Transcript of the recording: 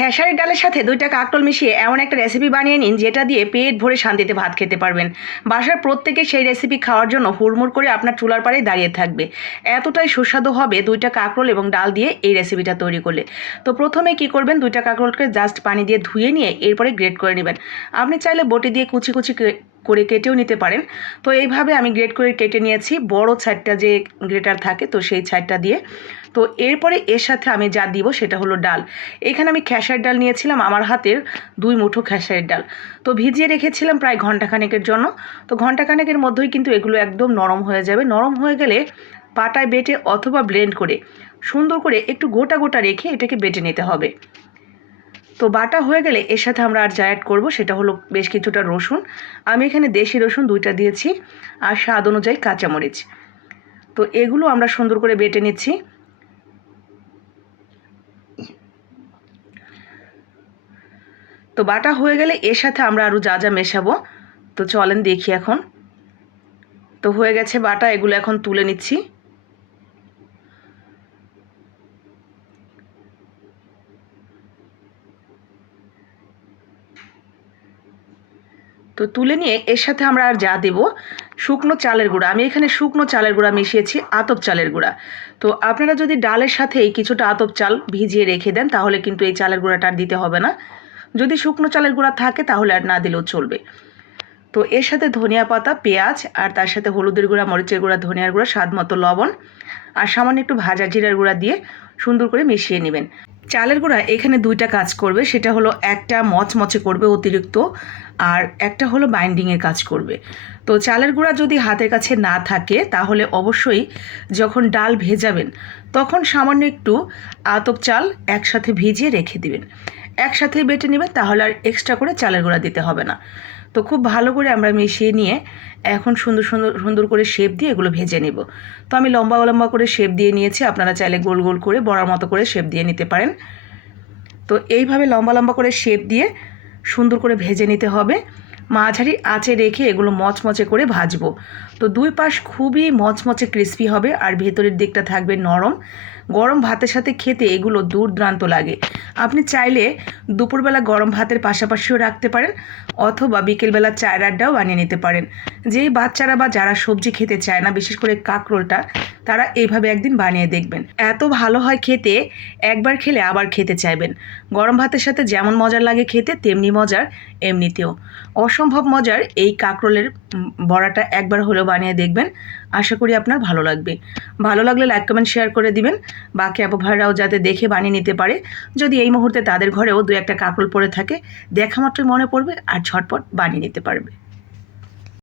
খেসারির ডালের সাথে দুইটা কাকটল মিশিয়ে এমন একটা রেসিপি বানিয়ে নিন যেটা দিয়ে পেট ভরে শান্তিতে ভাত খেতে পারবেন। বাসার প্রত্যেকে সেই রেসিপি খাওয়ার জন্য হুড়মুড় করে আপনার চুলার পাড়ে দাঁড়িয়ে থাকবে। এতটাই সুস্বাদু হবে দুইটা কাকরোল এবং ডাল দিয়ে এই রেসিপিটা তৈরি করলে। তো প্রথমে কি করবেন? দুইটা কাকরোলকে জাস্ট পানি দিয়ে ধুয়ে নিয়ে এরপরে গ্রেট করে নেবেন। আপনি চাইলে বটি দিয়ে কুচি কুচি করে কেটেও নিতে পারেন। তো এইভাবে আমি গ্রেট করে কেটে নিয়েছি। বড় ছাইটটা যে গ্রেটার থাকে তো সেই ছাইটটা দিয়ে তো এরপরে এর সাথে আমি যা দিব সেটা হলো ডাল। এখানে আমি খেসার ডাল নিয়েছিলাম, আমার হাতের দুই মুঠো খেসারের ডাল। তো ভিজিয়ে রেখেছিলাম প্রায় ঘন্টাখানেকের জন্য। তো ঘন্টাখানেকের মধ্যেই কিন্তু এগুলো একদম নরম হয়ে যাবে। নরম হয়ে গেলে পাটায় বেটে অথবা ব্লেন্ড করে, সুন্দর করে একটু গোটা গোটা রেখে এটাকে বেটে নিতে হবে। তো বাটা হয়ে গেলে এর সাথে আমরা আর যা অ্যাড করব সেটা হলো বেশ কিছুটা রসুন। আমি এখানে দেশি রসুন দুইটা দিয়েছি, আর স্বাদ অনুযায়ী কাঁচামরিচ। তো এগুলো আমরা সুন্দর করে বেটে নিচ্ছি। তো বাটা হয়ে গেলে এর সাথে আমরা আরও যা যা মেশাবো, তো চলেন দেখি এখন। তো হয়ে গেছে বাটা, এগুলো এখন তুলে নিচ্ছি। তো তুলে নিয়ে এর সাথে আমরা আর যা দেব, শুকনো চালের গুঁড়া। আমি এখানে শুকনো চালের গুঁড়া মিশিয়েছি, আতপ চালের গুঁড়া। তো আপনারা যদি ডালের সাথেই কিছুটা আতপ চাল ভিজিয়ে রেখে দেন, তাহলে কিন্তু এই চালের গুঁড়াটা আর দিতে হবে না। যদি শুকনো চালের গুঁড়া থাকে, তাহলে আর না দিলেও চলবে। তো এর সাথে ধনিয়া পাতা, পেঁয়াজ, আর তার সাথে হলুদের গুঁড়া, মরিচের গুঁড়া, ধনিয়ার গুঁড়া, স্বাদ মতো লবণ, আর সামান্য একটু ভাজা জিরার গুঁড়া দিয়ে সুন্দর করে মিশিয়ে নেবেন। চালের গুঁড়া এখানে দুইটা কাজ করবে, সেটা হলো একটা মচমচে করবে অতিরিক্ত, আর একটা হলো বাইন্ডিংয়ের কাজ করবে। তো চালের গুঁড়া যদি হাতের কাছে না থাকে, তাহলে অবশ্যই যখন ডাল ভেজাবেন, তখন সামান্য একটু আতপ চাল একসাথে ভিজিয়ে রেখে দিবেন। একসাথে বেটে নেবেন তাহলে আর এক্সট্রা করে চালের গুঁড়া দিতে হবে না। তো খুব ভালো করে আমরা মিশিয়ে নিয়ে এখন সুন্দর সুন্দর সুন্দর করে শেপ দিয়ে এগুলো ভেজে নেব। তো আমি লম্বা লম্বা করে শেপ দিয়ে নিয়েছি, আপনারা চাইলে গোল গোল করে বড়ার মতো করে শেপ দিয়ে নিতে পারেন। তো এইভাবে লম্বা লম্বা করে শেপ দিয়ে সুন্দর করে ভেজে নিতে হবে। মাঝারি আঁচে রেখে এগুলো মচমচে করে ভাজবো। তো দুই পাশ খুবই মচমচে ক্রিস্পি হবে আর ভেতরের দিকটা থাকবে নরম। গরম ভাতের সাথে খেতে এগুলো দুর্দান্ত লাগে। আপনি চাইলে দুপুরবেলা গরম ভাতের পাশাপাশিও রাখতে পারেন অথবা বিকেলবেলা চায়ের আড্ডাও বানিয়ে নিতে পারেন। যেই বাচ্চারা বা যারা সবজি খেতে চায় না, বিশেষ করে কাঁকরোলটা তারা এইভাবে একদিন বানিয়ে দেখবেন। এত ভালো হয় খেতে, একবার খেলে আবার খেতে চাইবেন। গরম ভাতের সাথে যেমন মজার লাগে খেতে, তেমনি মজার এমনিতেও। অসম্ভব মজার এই কাঁকরোলের বড়াটা একবার হলেও বানিয়ে দেখবেন। আশা করি আপনার ভালো লাগবে। ভালো লাগলে লাইক, কমেন্ট, শেয়ার করে দিবেন। বাকি আপু যাতে দেখে বানিয়ে নিতে পারে। যদি এই মুহূর্তে তাদের ঘরেও দু একটা কাঁকরোল পড়ে থাকে, দেখা মাত্রই মনে পড়বে আর ঝটপট বানিয়ে নিতে পারবে।